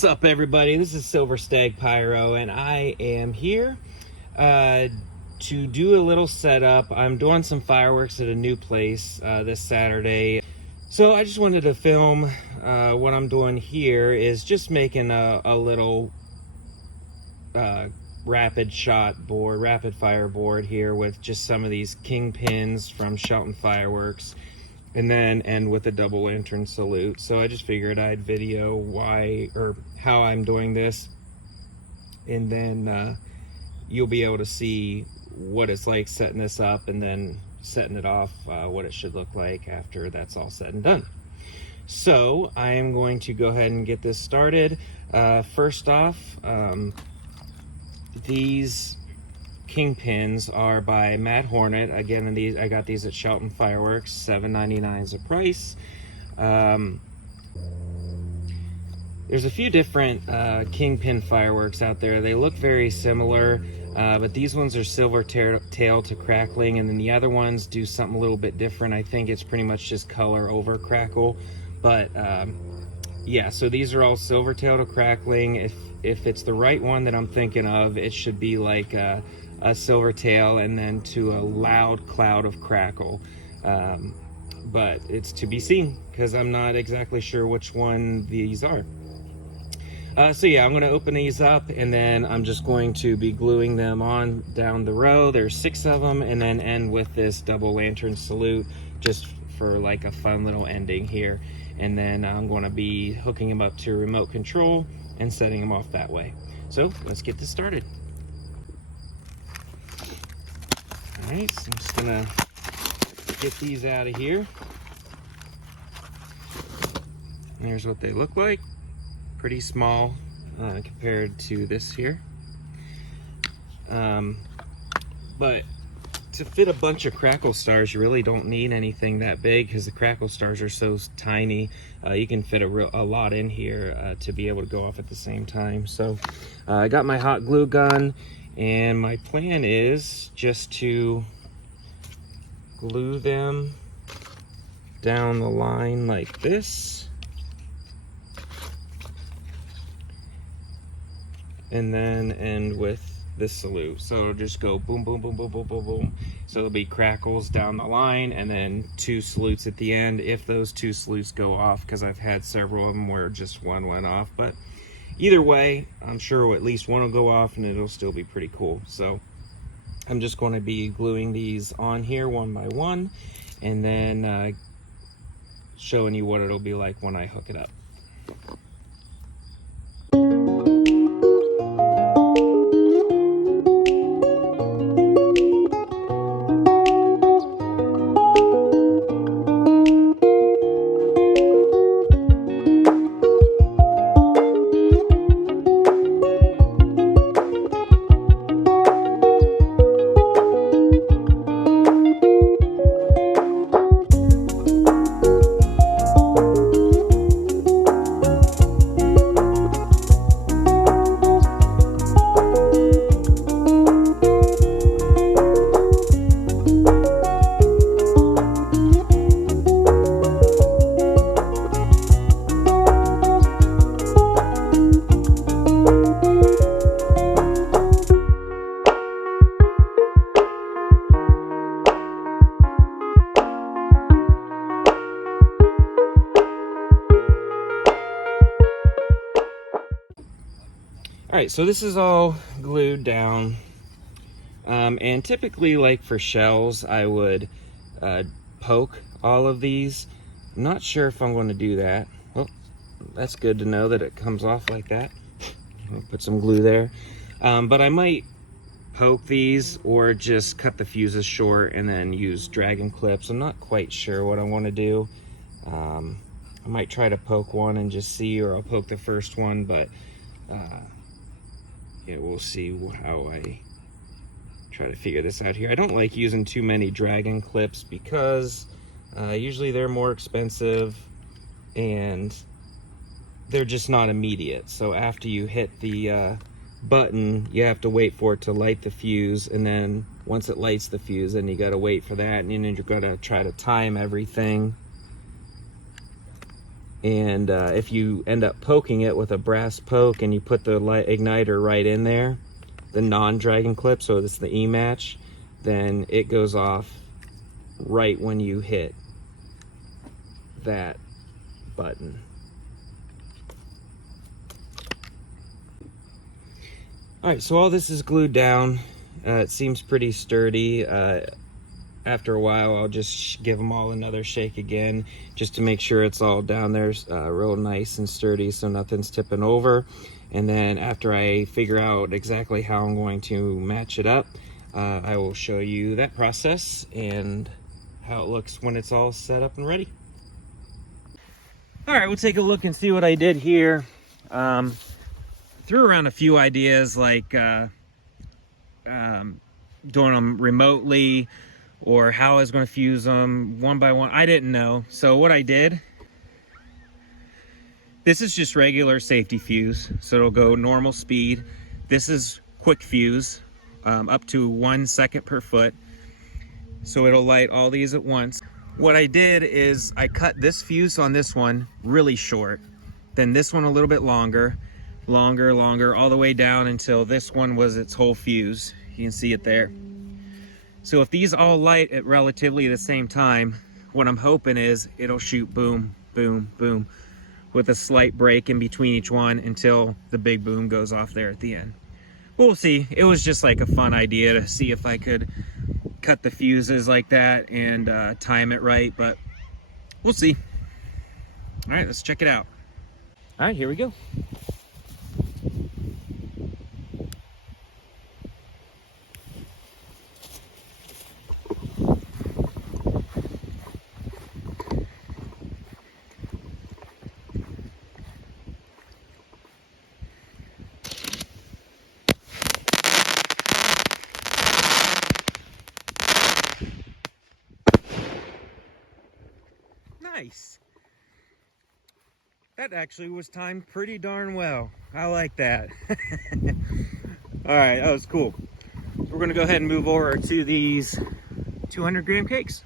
What's up, everybody? This is Silver Stag Pyro, and I am here to do a little setup. I'm doing some fireworks at a new place this Saturday. So I just wanted to film what I'm doing here is just making a little rapid fire board here with just some of these kingpins from Shelton Fireworks, and then end with a double lantern salute. So I just figured I'd video how I'm doing this, and then you'll be able to see what it's like setting this up and then setting it off, what it should look like after that's all said and done. So I am going to go ahead and get this started. First off, these kingpins are by Mad Hornet. Again, I got these at Shelton Fireworks, $7.99 is the price. There's a few different kingpin fireworks out there. They look very similar, but these ones are silver tail to crackling, and then the other ones do something a little bit different. I think it's pretty much just color over crackle, but yeah, so these are all silver tail to crackling. If it's the right one that I'm thinking of, it should be like a silver tail and then to a loud cloud of crackle, but it's to be seen because I'm not exactly sure which one these are. So yeah, I'm going to open these up, and then I'm just going to be gluing them on down the row. There's 6 of them, and then end with this double lantern salute just for like a fun little ending here. And then I'm going to be hooking them up to remote control and setting them off that way. So let's get this started. All right, so I'm just gonna get these out of here. And here's what they look like. Pretty small compared to this here. But to fit a bunch of crackle stars, you really don't need anything that big because the crackle stars are so tiny. You can fit a lot in here to be able to go off at the same time. So I got my hot glue gun, and my plan is just to glue them down the line like this, and then end with this salute. So it'll just go boom, boom, boom, boom, boom, boom, boom. So there'll be crackles down the line and then 2 salutes at the end if those 2 salutes go off, because I've had several of them where just one went off. But either way, I'm sure at least one will go off and it'll still be pretty cool. So I'm just going to be gluing these on here one by one, and then showing you what it'll be like when I hook it up. All right, so this is all glued down, and typically, like for shells, I would poke all of these. I'm not sure if I'm going to do that. Well, that's good to know that it comes off like that. I'll put some glue there, but I might poke these or just cut the fuses short and then use dragon clips. I'm not quite sure what I want to do. I might try to poke one and just see, or I'll poke the first one, but yeah, we'll see how I try to figure this out here. I don't like using too many dragon clips because usually they're more expensive and they're just not immediate. So after you hit the button, you have to wait for it to light the fuse, and then once it lights the fuse, then you got to wait for that, and then you're going to try to time everything And if you end up poking it with a brass poke and you put the igniter right in there, the non-dragon clip, so it's the E-match, then it goes off right when you hit that button. Alright, so all this is glued down. It seems pretty sturdy. After a while, I'll just give them all another shake again, just to make sure it's all down there real nice and sturdy, so nothing's tipping over. And then after I figure out exactly how I'm going to match it up, I will show you that process and how it looks when it's all set up and ready. All right, we'll take a look and see what I did here. Threw around a few ideas, like doing them remotely, or how I was going to fuse them one by one. I didn't know. So what I did, this is just regular safety fuse, so it'll go normal speed. This is quick fuse, up to 1 second per foot, so it'll light all these at once. What I did is I cut this fuse on this one really short, then this one a little bit longer, all the way down until this one was its whole fuse. You can see it there. So if these all light at relatively the same time, what I'm hoping is it'll shoot boom, boom, boom, with a slight break in between each one until the big boom goes off there at the end. But we'll see. It was just like a fun idea to see if I could cut the fuses like that and time it right, but we'll see. All right, let's check it out. All right, here we go. Nice. That actually was timed pretty darn well. I like that. All right, that was cool. We're gonna go ahead and move over to these 200 gram cakes.